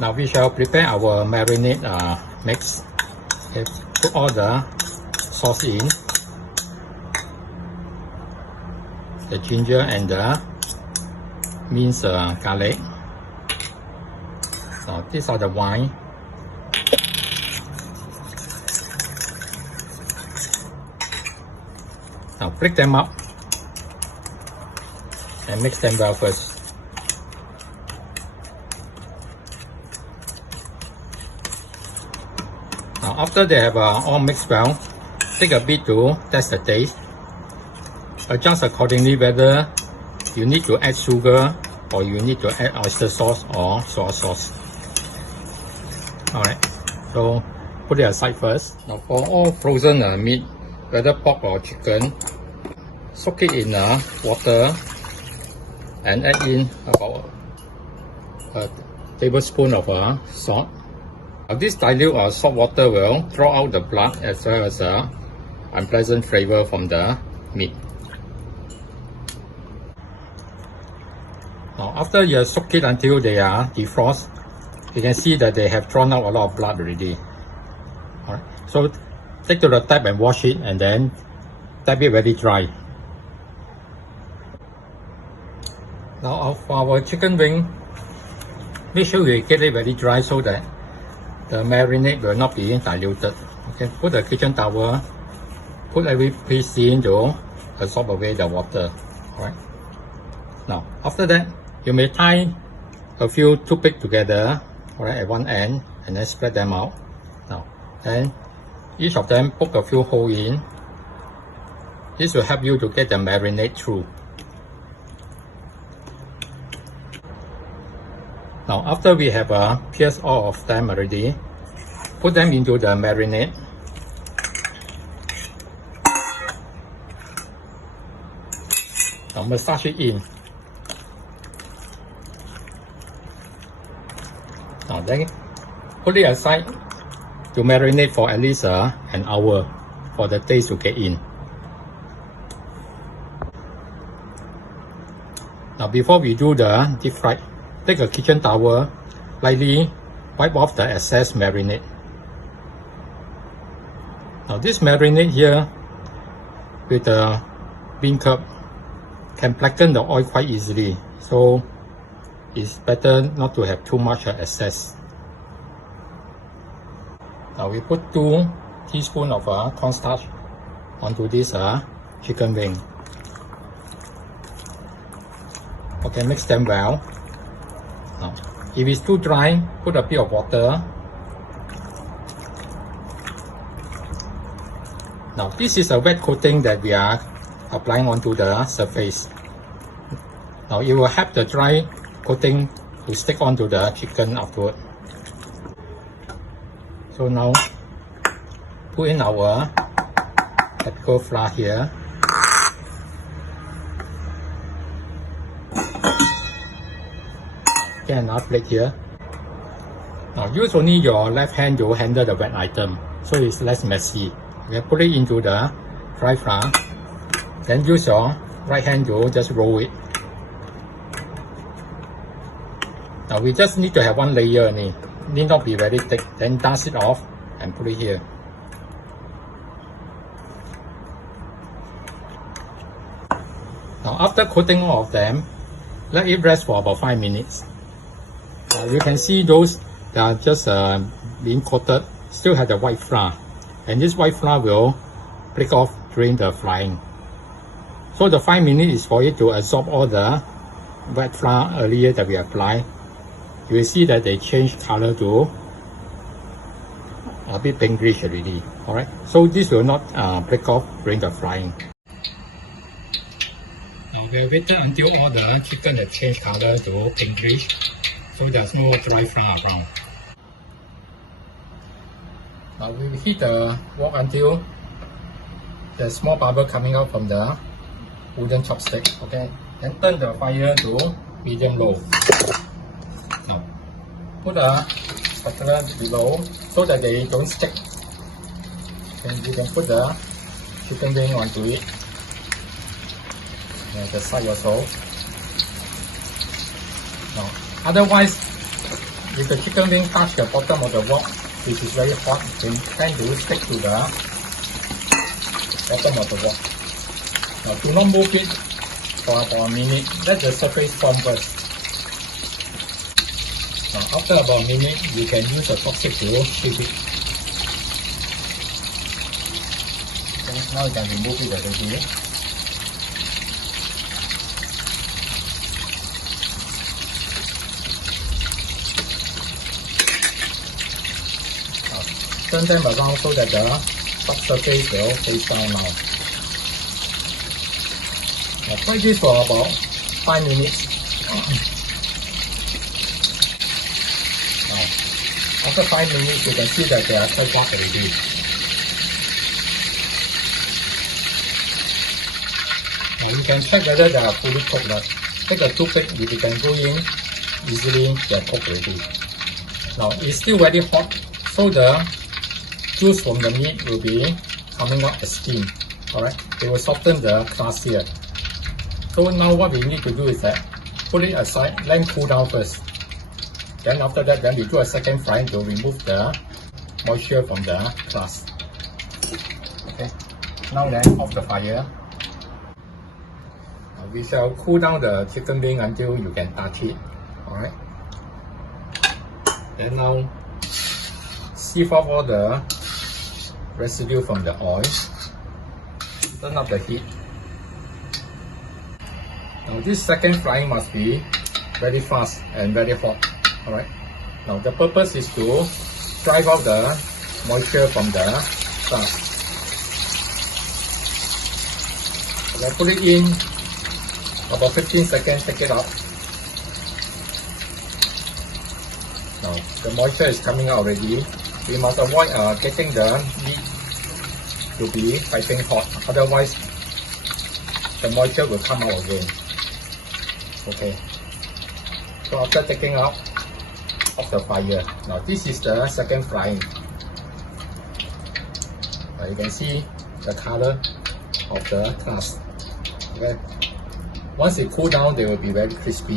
Now we shall prepare our marinade mix. Okay, put all the sauce in, the ginger and the minced garlic. So these are the wine. Now break them up and mix them well first. Now after they have all mixed well, take a bit to test the taste. Adjust accordingly whether you need to add sugar or you need to add oyster sauce or soy sauce. Alright, so put it aside first. Now for all frozen meat, whether pork or chicken, soak it in water and add in about a tablespoon of salt. Now this dilute or salt water will draw out the blood as well as unpleasant flavor from the meat. Now after you soak it until they are defrost, you can see that they have drawn out a lot of blood already. Alright, so take to the tap and wash it and then tap it very dry. Now for our chicken wing, make sure we get it very dry so that the marinade will not be diluted. Okay, put the kitchen towel, put every piece in to absorb away the water. Alright. Now after that, you may tie a few toothpicks together, alright, at one end and then spread them out. Now, and each of them poke a few holes in. This will help you to get the marinade through. Now after we have pierced all of them already, put them into the marinade. Now massage it in. Now then put it aside to marinate for at least an hour for the taste to get in. Now before we do the deep fry, take a kitchen towel, lightly wipe off the excess marinade. Now this marinade here with the bean curd can blacken the oil quite easily, so it's better not to have too much excess. Now we put 2 teaspoons of cornstarch onto this chicken wing. Okay, mix them well. Now, if it's too dry, put a bit of water. Now this is a wet coating that we are applying onto the surface. Now it will help the dry coating to stick onto the chicken afterward. So now put in our typical flour here. Get another plate here. Now use only your left hand to handle the wet item, so it's less messy. Okay, put it into the dry flour. Then use your right hand to just roll it. Now we just need to have one layer only. Need not be very thick. Then dust it off and put it here. Now after coating all of them, let it rest for about 5 minutes. You can see those that are just being coated still have the white flour, and this white flour will break off during the frying. So the 5 minutes is for it to absorb all the wet flour earlier that we applied. You will see that they change color to a bit pinkish already. Alright, so this will not break off during the frying. Now we have waited until all the chicken have changed color to pinkish, so there's no dry flour around. Now we will heat the wok until there's small bubble coming out from the wooden chopstick. Okay, then turn the fire to medium low. Now put a spatula below so that they don't stick. Then you can put the chicken wing onto it. And the side also. Now, otherwise, if the chicken wing touch the bottom of the wok, which is very hot, then tend to stick to the bottom of the wok. Now do not move it for about a minute. Let the surface form first. Now after about a minute, you can use a chopstick to shake it. Okay, now you can remove it already. Turn them around so that the top surface will face down now. Now fry this for about 5 minutes. Now, after 5 minutes, you can see that they are quite hot already. Now you can check whether they are fully cooked. Take a toothpick, if you can go in easily, they are cooked already. Now it's still very hot, so the juice from the meat will be coming out as steam. Alright, it will soften the crust here. So now what we need to do is that put it aside, let cool down first. Then after that, then we do a second frying to remove the moisture from the crust. Okay, now then off the fire. We shall cool down the chicken wing until you can touch it. Alright. Then now sieve off all the residue from the oil. Turn up the heat. Now this second frying must be very fast and very hot. Alright. Now the purpose is to drive out the moisture from the crust. I'll put it in about 15 seconds, take it out. Now the moisture is coming out already. We must avoid getting the meat to be piping hot, otherwise the moisture will come out again. Okay, so after taking out of the fire, now this is the second frying. Now you can see the color of the crust. Okay, once it cool down, they will be very crispy.